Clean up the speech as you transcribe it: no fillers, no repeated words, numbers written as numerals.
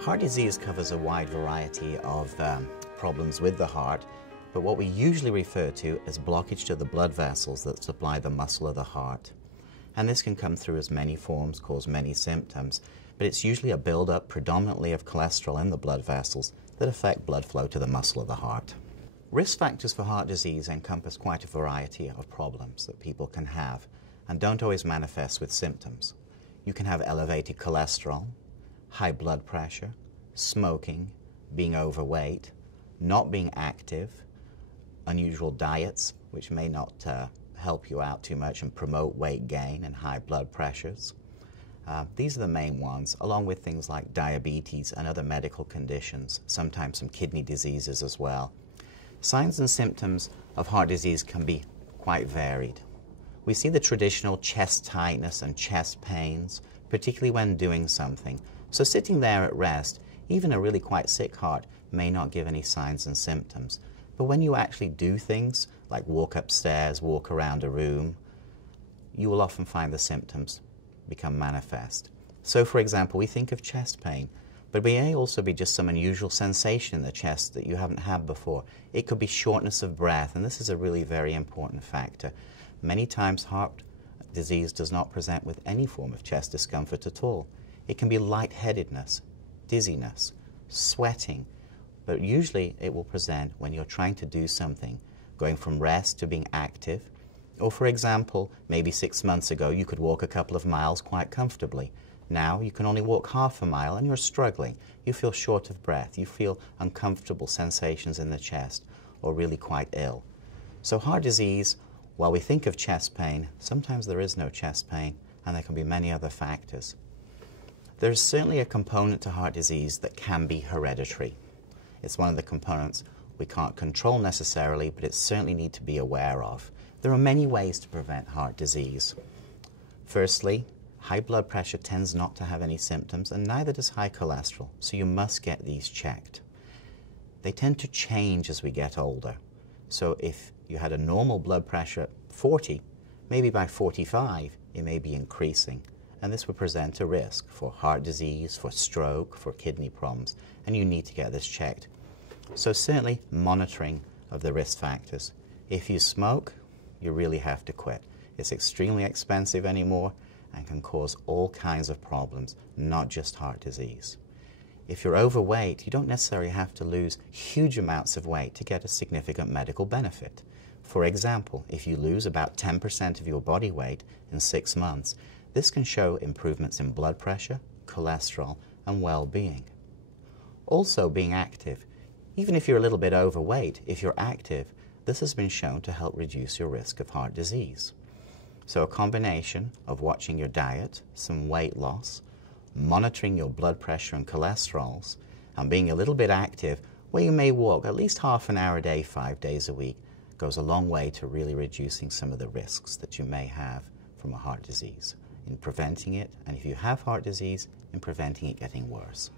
Heart disease covers a wide variety of problems with the heart, but what we usually refer to as blockage to the blood vessels that supply the muscle of the heart. And this can come through as many forms, cause many symptoms, but it's usually a buildup predominantly of cholesterol in the blood vessels that affect blood flow to the muscle of the heart. Risk factors for heart disease encompass quite a variety of problems that people can have and don't always manifest with symptoms. You can have elevated cholesterol, high blood pressure, smoking, being overweight, not being active, unusual diets which may not help you out too much and promote weight gain and high blood pressures. These are the main ones, along with things like diabetes and other medical conditions, sometimes some kidney diseases as well. Signs and symptoms of heart disease can be quite varied. We see the traditional chest tightness and chest pains, particularly when doing something. So sitting there at rest, even a really quite sick heart may not give any signs and symptoms. But when you actually do things, like walk upstairs, walk around a room, you will often find the symptoms become manifest. So for example, we think of chest pain, but it may also be just some unusual sensation in the chest that you haven't had before. It could be shortness of breath, and this is a really very important factor. Many times heart disease does not present with any form of chest discomfort at all. It can be lightheadedness, dizziness, sweating, but usually it will present when you're trying to do something, going from rest to being active. Or for example, maybe 6 months ago you could walk a couple of miles quite comfortably. Now you can only walk half a mile and you're struggling. You feel short of breath, you feel uncomfortable sensations in the chest, or really quite ill. So heart disease, while we think of chest pain, sometimes there is no chest pain and there can be many other factors. There's certainly a component to heart disease that can be hereditary. It's one of the components we can't control necessarily, but it certainly need to be aware of. There are many ways to prevent heart disease. Firstly, high blood pressure tends not to have any symptoms, and neither does high cholesterol, so you must get these checked. They tend to change as we get older. So if you had a normal blood pressure at 40, maybe by 45 it may be increasing. And this would present a risk for heart disease, for stroke, for kidney problems, and you need to get this checked. So certainly monitoring of the risk factors. If you smoke, you really have to quit. It's extremely expensive anymore and can cause all kinds of problems, not just heart disease. If you're overweight, you don't necessarily have to lose huge amounts of weight to get a significant medical benefit. For example, if you lose about 10% of your body weight in 6 months, this can show improvements in blood pressure, cholesterol, and well-being. Also, being active. Even if you're a little bit overweight, if you're active, this has been shown to help reduce your risk of heart disease. So a combination of watching your diet, some weight loss, monitoring your blood pressure and cholesterols, and being a little bit active, where you may walk at least half an hour a day, 5 days a week, goes a long way to really reducing some of the risks that you may have from a heart disease, in preventing it, and if you have heart disease, in preventing it getting worse.